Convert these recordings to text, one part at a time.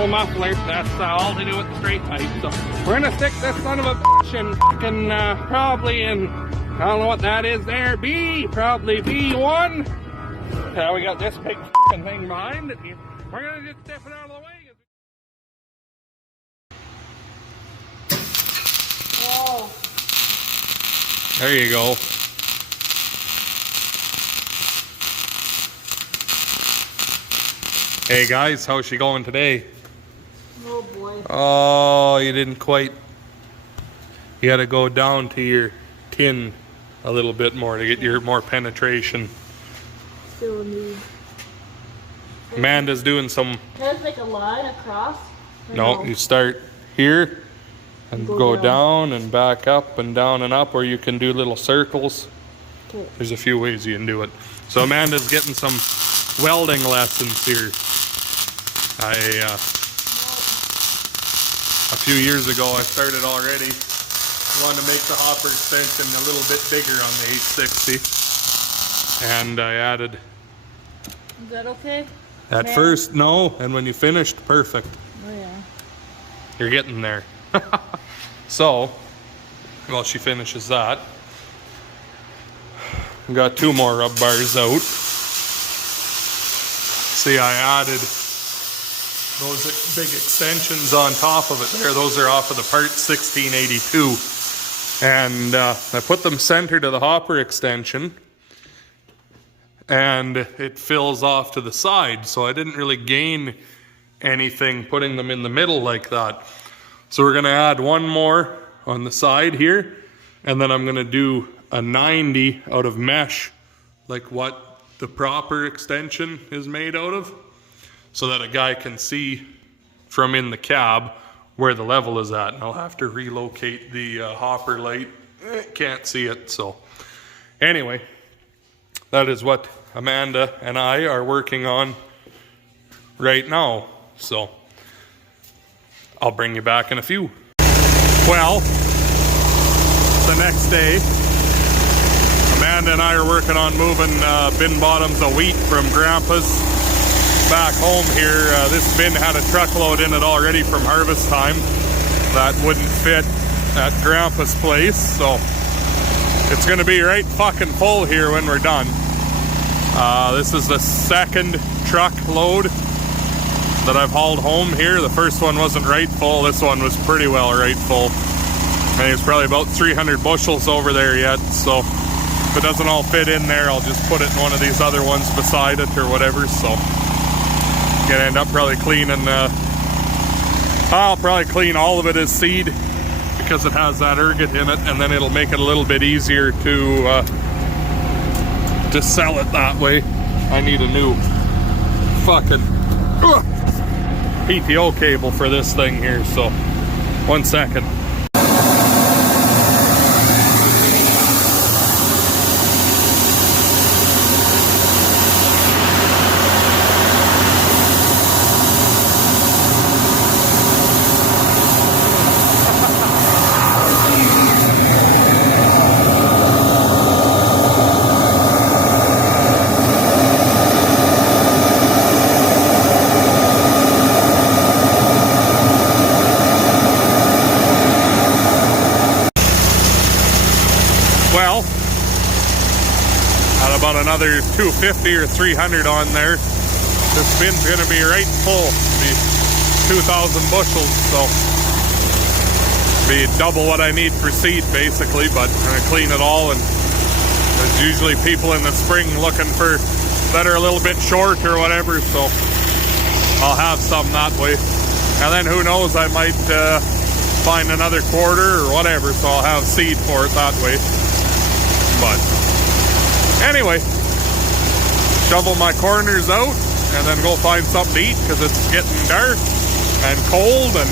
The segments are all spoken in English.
normal muffler. That's all to do with the straight pipe. So we're gonna stick this son of a bitch in fucking probably in, I don't know what that is there, probably B1. We got this big fucking thing behind it. We're gonna just step it out of the way. Whoa. There you go. Hey guys, how's she going today? Oh boy. Oh, you didn't quite. You gotta go down to your tin a little bit more to get your more penetration. Still a need. Amanda's doing some. Can I just make a line across? No, you start here and go down and back up and down and up, or you can do little circles. Okay. There's a few ways you can do it. So Amanda's getting some welding lessons here. A few years ago I started already. I wanted to make the hopper extension a little bit bigger on the 860. And I added... Is that okay? At first, no. And when you finished, perfect. Oh yeah. You're getting there. So, while she finishes that, we got 2 more rub bars out. See, I added those big extensions on top of it there. Those are off of the part 1682. And I put them center to the hopper extension. And it fills off to the side. So I didn't really gain anything putting them in the middle like that. So we're going to add 1 more on the side here. And then I'm going to do a 90 out of mesh, like what the proper extension is made out of, so that a guy can see from in the cab where the level is at. And I'll have to relocate the hopper light. Can't see it, so anyway, that is what Amanda and I are working on right now. So I'll bring you back in a few. Well, the next day, Amanda and I are working on moving bin bottoms of wheat from Grandpa's back home here. This bin had a truckload in it already from harvest time that wouldn't fit at Grandpa's place, so it's gonna be right fucking full here when we're done. This is the 2nd truckload that I've hauled home here. The first one wasn't right full. This one was pretty well right full. I think it's probably about 300 bushels over there yet, so if it doesn't all fit in there, I'll just put it in one of these other ones beside it or whatever. So gonna end up probably cleaning, I'll probably clean all of it as seed because it has that ergot in it, and then it'll make it a little bit easier to sell it that way. I need a new fucking PTO cable for this thing here, so 1 second. Well, at about another 250 or 300 on there, this bin's going to be right full. It'll be 2,000 bushels, so be double what I need for seed basically, but I'm going to clean it all. And there's usually people in the spring looking for that are a little bit short or whatever, so I'll have some that way. And then who knows, I might find another quarter or whatever, so I'll have seed for it that way. But anyway, shovel my corners out and then go find something to eat because it's getting dark and cold and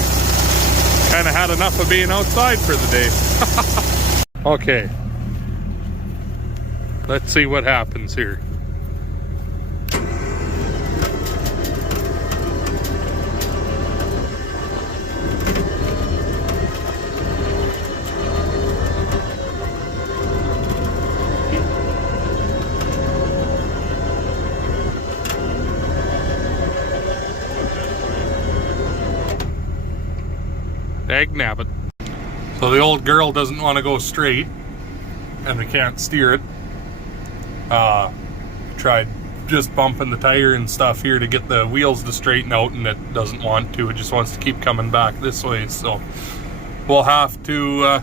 kind of had enough of being outside for the day. Okay, let's see what happens here. dag nabbit. So the old girl doesn't want to go straight, and we can't steer it. Tried just bumping the tire and stuff here to get the wheels to straighten out, and it doesn't want to. It just wants to keep coming back this way, so we'll have to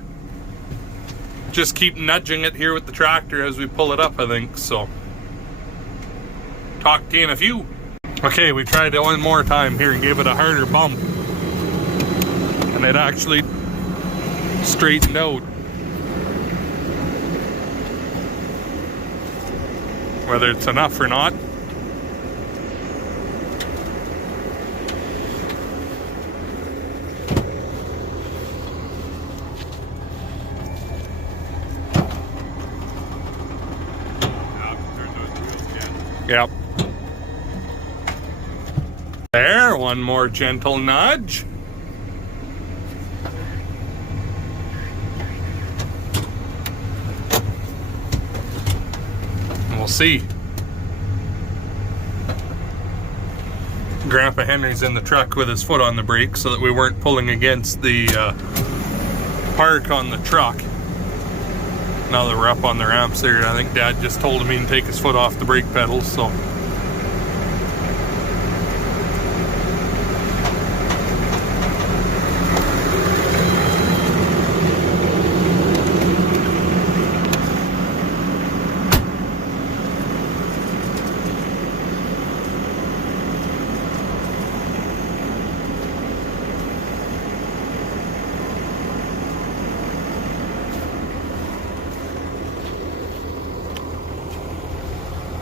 just keep nudging it here with the tractor as we pull it up, I think. So talk to you in a few. Okay, we tried it one more time here and gave it a harder bump, and it actually straightened out. Whether it's enough or not. Yep. There, one more gentle nudge. We'll see. Grandpa Henry's in the truck with his foot on the brake so that we weren't pulling against the park on the truck. Now that we're up on the ramps there, I think Dad just told him he can take his foot off the brake pedal, so.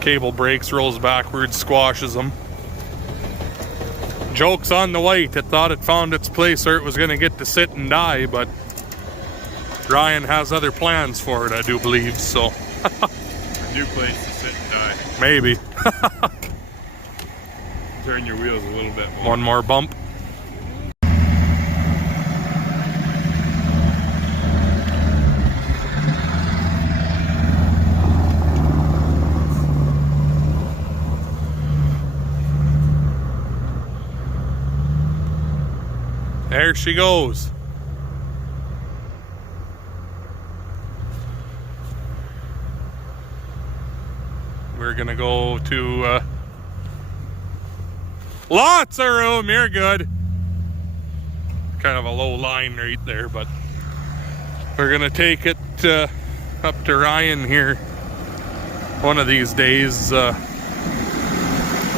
Cable breaks, rolls backwards, squashes them. Joke's on the white. It thought it found its place where it was going to get to sit and die, but Ryan has other plans for it, I do believe, so. A new place to sit and die. Maybe. Turn your wheels a little bit more. One more bump. There she goes. We're gonna go to lots of room. You're good. Kind of a low line right there, but we're gonna take it up to Ryan here one of these days. We'll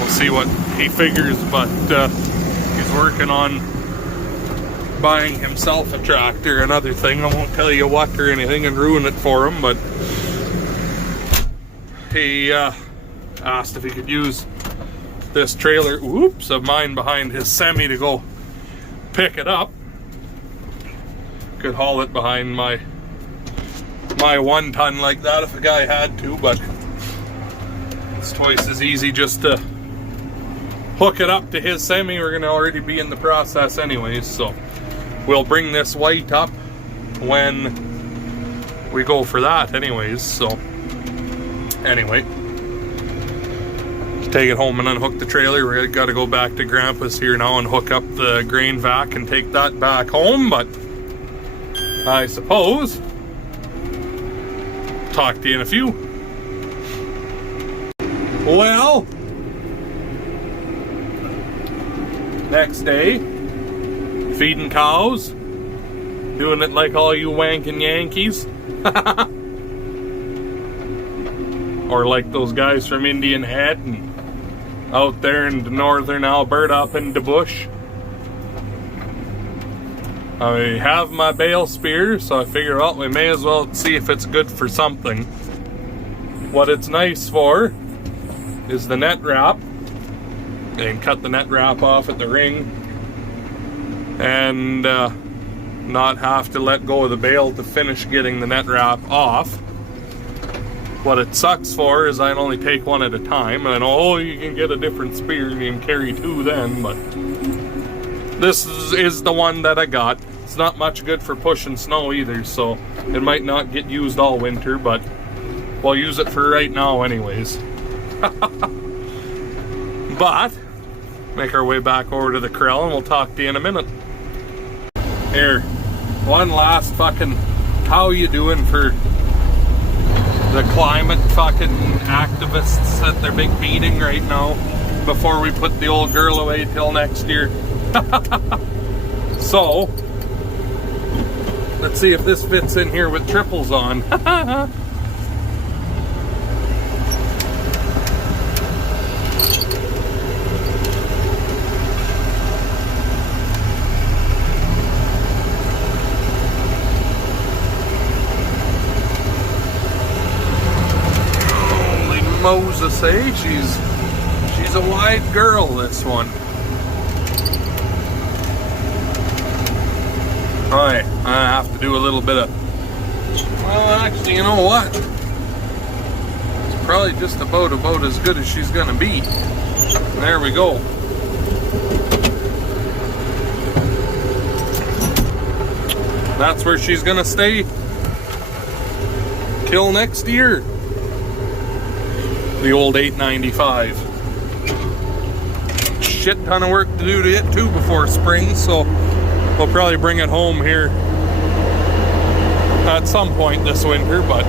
see what he figures, but he's working on buying himself a tractor. Another thing, I won't tell you what or anything and ruin it for him, but he asked if he could use this trailer, whoops, of mine behind his semi to go pick it up. Could haul it behind my 1 ton like that if a guy had to, but it's twice as easy just to hook it up to his semi. We're gonna already be in the process anyways, so we'll bring this white up when we go for that anyways. So anyway, take it home and unhook the trailer. We gotta go back to Grandpa's here now and hook up the grain vac and take that back home, but I suppose talk to you in a few. Well, next day, feeding cows, doing it like all you wanking Yankees. Or like those guys from Indian Head and out there in northern Alberta up in the bush. I have my bale spear, so I figure, well, we may as well see if it's good for something. What it's nice for is the net wrap. And cut the net wrap off at the ring and not have to let go of the bale to finish getting the net wrap off. What it sucks for is I only take one at a time, and I know, oh, you can get a different spear and you can carry 2 then, but this is the one that I got. It's not much good for pushing snow either, so it might not get used all winter, but we'll use it for right now anyways. But make our way back over to the corral and we'll talk to you in a minute. Here, one last fucking, how you doing for the climate fucking activists at their big meeting right now before we put the old girl away till next year. So, let's see if this fits in here with triples on. Holy Moses, eh? She's a wide girl, this one. Alright, I have to do a little bit of, well, actually, you know what? It's probably just about as good as she's gonna be. There we go. That's where she's gonna stay till next year. The old 895. Shit ton of work to do to it too before spring, so we'll probably bring it home here at some point this winter, but